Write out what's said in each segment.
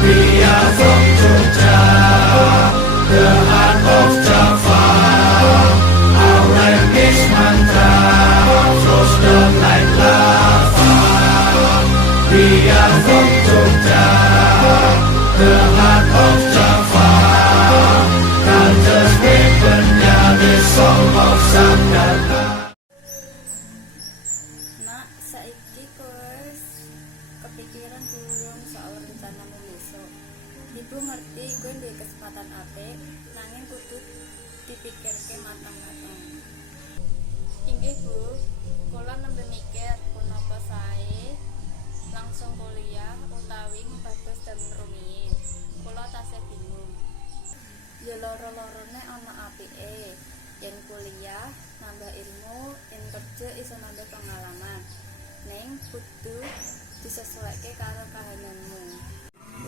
We are from Jogja, the heart of Java. Our English mantra flows down like lava. We are from Jogja, the heart of Java. Culture's weaponnya, the song of Sanggata. Nak, saiki kowe kepikiran durung soal rencanamu besok. Ibu ngerti kowe duwe kesempatan apik, nanging kudu dipikirke matang-matang. Inggih Bu, kula nembe mikir punapa sae langsung kuliah utawi ngupados dalem rumiyin. Kula tasih bingung. Ya loro-lorone ana apike. Yen kuliah nambah ilmu, yen kerja iso nambah pengalaman. Neng kudu disesuaikan karo kahananmu.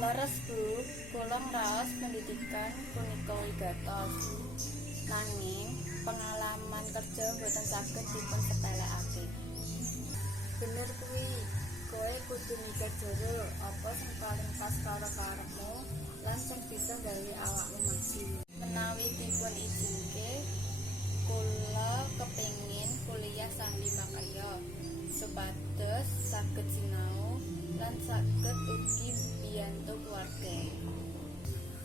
Leres Bu, kula ngraos pendidikan punika wigatos. Nanging pengalaman kerja boten saged dipun sepelekake. Bener kuwi, kowe kudu mikir jero apa sing paling pas karo karepmu lan sing bisa gawe awakmu maju. Menawi dipun izinke, kula kepengin kuliah sambil makarya supados saged sinau lan saged ugi mbiyantu keluarga.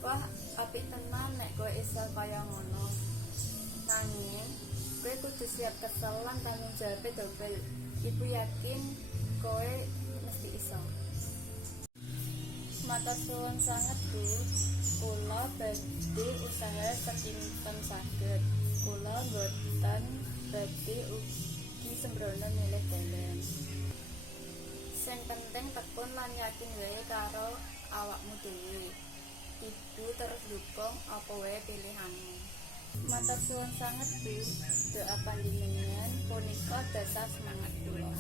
Wah, apik tenan nek kowe iso kaya ngono. Nanging kowe kudu siap kesel lan tanggung jawab dobel. Ibu yakin kowe mesti iso. Matur suwun sanget Bu. Kula badhe usaha sekinten saged. Kula boten badhe ugi sembrono milih dalan. Sing penting tekun lan yakin wae karo awakmu dhewe. Ibu terus dukung apa wae pilihanmu. Matur suwun sanget Bu. Doa panjenengan punika dasar semangat kula.